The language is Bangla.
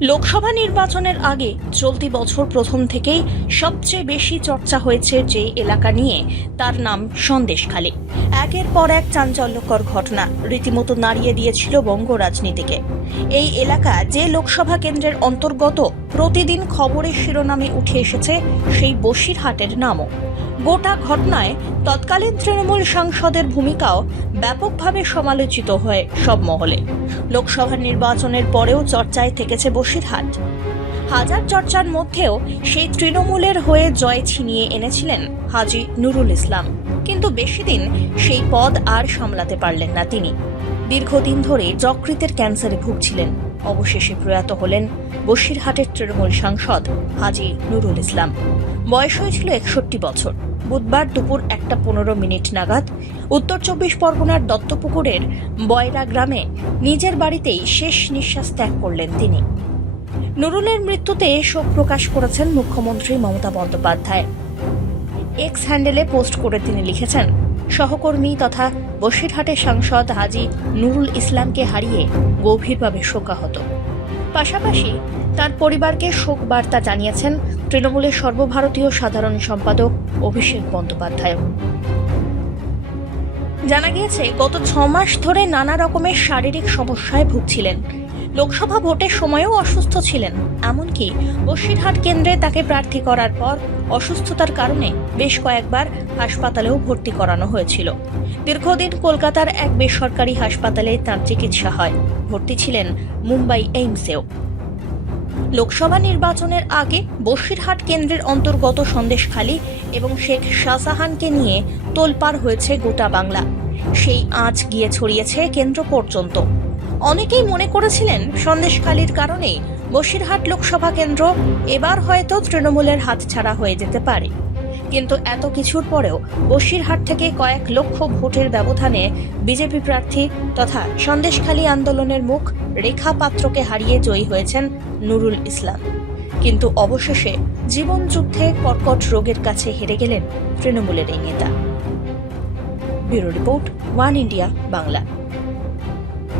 লোকসভা নির্বাচনের আগে চলতি বছর প্রথম থেকেই সবচেয়ে বেশি চর্চা হয়েছে যে এলাকা নিয়ে। তার নাম সন্দেশখালী একের পর এক চাঞ্চল্যকর ঘটনা রীতিমতো নাড়িয়ে দিয়েছিল বঙ্গ রাজনীতিকে। এই এলাকা যে লোকসভা কেন্দ্রের অন্তর্গত প্রতিদিন খবরের শিরোনামে উঠে এসেছে সেই বসিরহাটের নামও। গোটা ঘটনায় তৎকালীন তৃণমূল সাংসদের ভূমিকাও ব্যাপকভাবে সমালোচিত হয় সব মহলে। লোকসভা নির্বাচনের পরেও চর্চায় থেকেছে বসিরহাট হাজার চর্চার মধ্যেও সেই তৃণমূলের হয়ে জয় ছিনিয়ে এনেছিলেন হাজি নুরুল ইসলাম। কিন্তু বেশি দিন সেই পদ আর সামলাতে পারলেন না তিনি। দীর্ঘদিন ধরে যকৃতের ক্যান্সারে ভুগছিলেন। অবশেষে প্রয়াত হলেন বসিরহাটের তৃণমূল সাংসদ হাজি নুরুল ইসলাম। বয়স হয়েছিল একষট্টি বছর। বুধবার দুপুর একটা পনেরো মিনিট নাগাদ উত্তর চব্বিশ পরগনার দত্তপুকুরের বয়রা গ্রামে নিজের বাড়িতেই শেষ নিঃশ্বাস ত্যাগ করলেন তিনি। নুরুলের মৃত্যুতে শোক প্রকাশ করেছেন মুখ্যমন্ত্রী মমতা বন্দ্যোপাধ্যায়। এক্স হ্যান্ডেলে পোস্ট করে তিনি লিখেছেন, সহকর্মী তথা বসিরহাটের সাংসদ হাজি নুরুল ইসলামকে হারিয়ে গভীরভাবে শোকাহত। পাশাপাশি তার পরিবারকে শোক বার্তা জানিয়েছেন তৃণমূলের সর্বভারতীয় সাধারণ সম্পাদক অভিষেক বন্দ্যোপাধ্যায় জানা গিয়েছে, গত ছ মাস ধরে নানা রকমের শারীরিক সমস্যায় ভুগছিলেন লোকসভা ভোটের সময়ও অসুস্থ ছিলেন। এমনকি বসিরহাট কেন্দ্রে তাকে প্রার্থী করার পর অসুস্থতার কারণে বেশ কয়েকবার হাসপাতালেও ভর্তি করানো হয়েছিল। দীর্ঘদিন কলকাতার এক বেসরকারি হাসপাতালে তার চিকিৎসা হয়। ভর্তি ছিলেন মুম্বাই এইমসেও। লোকসভা নির্বাচনের আগে বসিরহাট কেন্দ্রের অন্তর্গত সন্দেশখালী এবং শেখ শাহজাহানকে নিয়ে তোলপাড় হয়েছে গোটা বাংলা। সেই আঁচ গিয়ে ছড়িয়েছে কেন্দ্র পর্যন্ত। অনেকেই মনে করেছিলেন সন্দেশখালীর কারণে বসিরহাট লোকসভা কেন্দ্র এবার হয়তো তৃণমূলের হাতছাড়া হয়ে যেতে পারে। কিন্তু এত কিছুর পরেও বসিরহাট থেকে কয়েক লক্ষ ভোটের ব্যবধানে বিজেপি প্রার্থী তথা সন্দেশখালী আন্দোলনের মুখ রেখা পাত্রকে হারিয়ে জয়ী হয়েছেন নুরুল ইসলাম। কিন্তু অবশেষে জীবন যুদ্ধে কর্কট রোগের কাছে হেরে গেলেন তৃণমূলের এই নেতা। Bureau report, one India, Bangla.